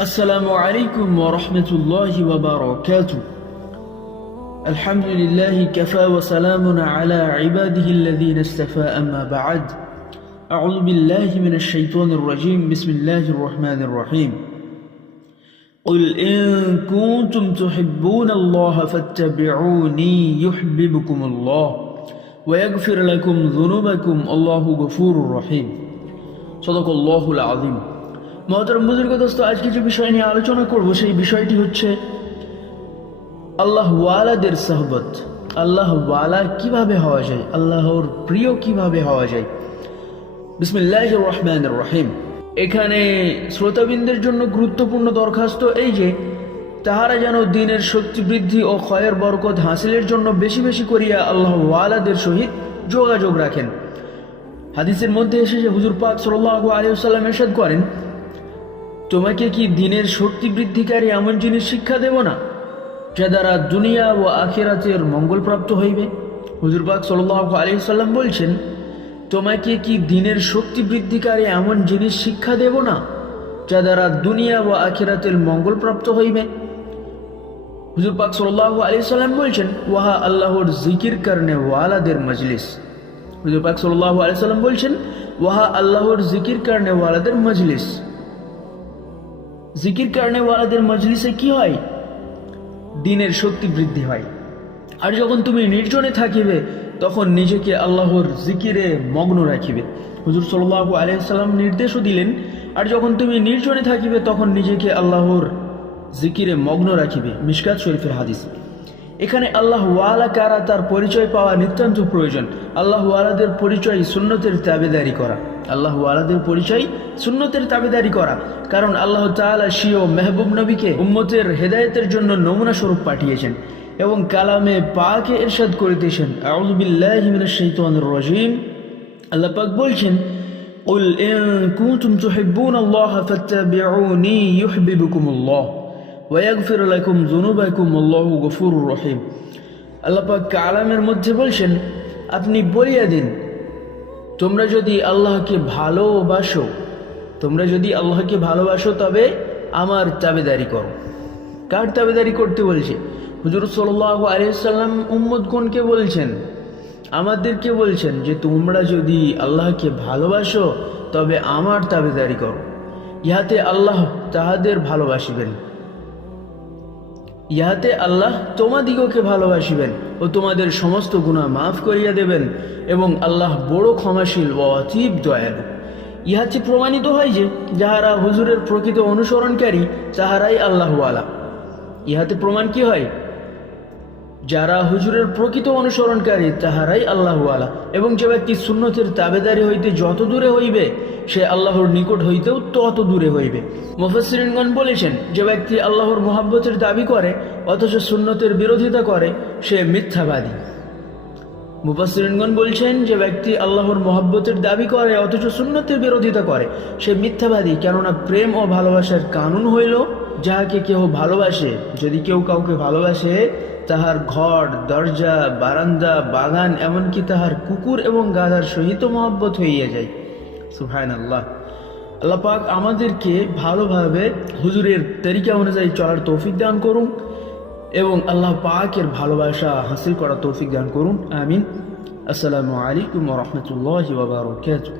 السلام عليكم ورحمة الله وبركاته. الحمد لله كفى وسلام على عباده الذين استفى أما بعد. أعوذ بالله من الشيطان الرجيم. بسم الله الرحمن الرحيم. قل إن كنتم تحبون الله فاتبعوني يحببكم الله ويغفر لكم ذنوبكم الله غفور رحيم. صدق الله العظيم. মহতরম বুজুর্গ দোস্ত, আজকে যে বিষয় নিয়ে আলোচনা করব সেই বিষয়টি হচ্ছে আল্লাহ ওয়ালাদের সাহবত। আল্লাহ ওয়ালা কিভাবে হওয়া যায়, আল্লাহর প্রিয় কিভাবে হওয়া যায়। বিসমিল্লাহির রহমানির রহিম। এখানে শ্রোতাবৃন্দের জন্য গুরুত্বপূর্ণ দরখাস্ত এই যে তাহারা যেন দিনের শক্তি বৃদ্ধি ও ক্ষয়ের বরকত হাসিলের জন্য বেশি বেশি করিয়া আল্লাহ ওয়ালাদের সহিত যোগাযোগ রাখেন। হাদিসের মধ্যে এসেছে হুজুর পাক সাল্লাল্লাহু আলাইহি ওয়াসাল্লাম ইরশাদ করেন, তোমাকে কি দিনের শক্তি বৃদ্ধিকারী এমন জিনিস শিক্ষা দেব না যা দ্বারা দুনিয়া ও আখিরাতের মঙ্গলপ্রাপ্ত হইবে। হুজুর পাক সাল্লাল্লাহু আলাইহি ওয়াসাল্লাম বলছেন, তোমাকে কি দিনের শক্তি বৃদ্ধিকারী এমন জিনিস শিক্ষা দেব না যা দ্বারা দুনিয়া ও আখিরাতের মঙ্গলপ্রাপ্ত হইবে। হুজুর পাক সাল্লাল্লাহু আলাইহি ওয়াসাল্লাম বলছেন, ওয়াহা আল্লাহর জিকির করনে ওয়ালাদের মজলিস। হুজুর পাক সাল্লাল্লাহু আলাইহি ওয়াসাল্লাম বলছেন, ওয়াহা আল্লাহর জিকির করনে ওয়ালাদের মজলিস। জিকির করনে ওয়ালাদের মজলিসে কি হয়? দিনের শক্তি বৃদ্ধি হয়। আর যখন তুমি নির্জনে থাকিবে তখন নিজেকে আল্লাহর জিকিরে মগ্ন রাখিবে। হুজুর সাল্লাল্লাহু আলাইহি ওয়াসাল্লাম নির্দেশও দিলেন, আর যখন তুমি নির্জনে থাকিবে তখন নিজেকে আল্লাহর জিকিরে মগ্ন রাখিবে। মিশকাত শরীফের হাদিস। এখানে আল্লাহ ওয়ালা কারা তার পরিচয় পাওয়া নিতান্ত প্রয়োজন। আল্লাহ ওয়ালাদের পরিচয় সুন্নতের তাবেদারি করা। আল্লাহ ওয়ালাদের পরিচয় সুন্নতের তাবেদারি করা, কারণ আল্লাহ তাআলা স্বীয় মেহবুব নবীকে উম্মতের হেদায়েতের জন্য নমুনা স্বরূপ পাঠিয়েছেন এবং কালামে পাকে ইরশাদ করিতেছেন, আউযু বিল্লাহি মিনাশ শাইতানির রাজীম। আল্লাহ পাক বলছেন, কুল ইন কুনতুম তুহিব্বুনাল্লাহা ফাত্তাবিউনি ইউহিব্বুকুমুল্লাহ ওয়া ইয়াগফির লাকুম যুনুবাকুম আল্লাহু গফুরুর রহিম। আল্লাহ পাক কালামের মধ্যে বলছেন, আপনি বলিয়া দিন, তোমরা যদি আল্লাহকে ভালোবাসো তবে আমার তাবেদারি করো। কার তাবেদারি করতে বলছে? হুজুর সাল্লাল্লাহু আলাইহি ওয়াসাল্লাম উম্মতগণকে বলছেন, আমাদেরকে বলছেন যে তোমরা যদি আল্লাহকে ভালোবাসো তবে আমার তাবেদারি করো। ইহাতে আল্লাহ তাহাদের ভালোবাসিবেন, ইহাতে আল্লাহ তোমাদিগকে ভালোবাসিবেন ও তোমাদের সমস্ত গুনাহ মাফ করিয়া দেবেন এবং আল্লাহ বড় ক্ষমাশীল ও অতীব দয়ালু। ইহাতে প্রমাণিত হয় যে যাহারা হুজুরের প্রকৃত অনুসরণকারী তাহারাই আল্লাহওয়ালা। ইহাতে প্রমাণ কি হয়? যারা হুজুরের প্রকৃত অনুসরণকারী তাহারাই আল্লাহওয়ালা, এবং যে ব্যক্তি সুন্নতের তাবেদারি হইতে যত দূরে হইবে সে আল্লাহর নিকট হইতেও তত দূরে হইবে। মুফাসসিরিনগণ বলেছেন, যে ব্যক্তি আল্লাহর মহব্বতের দাবি করে অথচ সুন্নতের বিরোধিতা করে সে মিথ্যাবাদী। মুফাসসিরিনগণ বলছেন, যে ব্যক্তি আল্লাহর মহব্বতের দাবি করে অথচ সুন্নতের বিরোধিতা করে সে মিথ্যাবাদী, কেননা প্রেম ও ভালোবাসার কানুন হইল যাহাকে কেহ ভালোবাসে, যদি কেউ কাউকে ভালোবাসে তাহার ঘর, দরজা, বারান্দা, বাগান, এমনকি তাহার কুকুর এবং গাধার সহিত মহব্বত হইয়া যায়। সুবহানাল্লাহ। আল্লাহ পাক আমাদেরকে ভালোভাবে হুজুরের তরিকা অনুযায়ী চলার তৌফিক দান করুন এবং আল্লাহ পাকের ভালোবাসা হাসিল করার তৌফিক দান করুন। আমিন। আসসালামু আলাইকুম ওয়া রাহমাতুল্লাহি ওয়া বারাকাতুহু।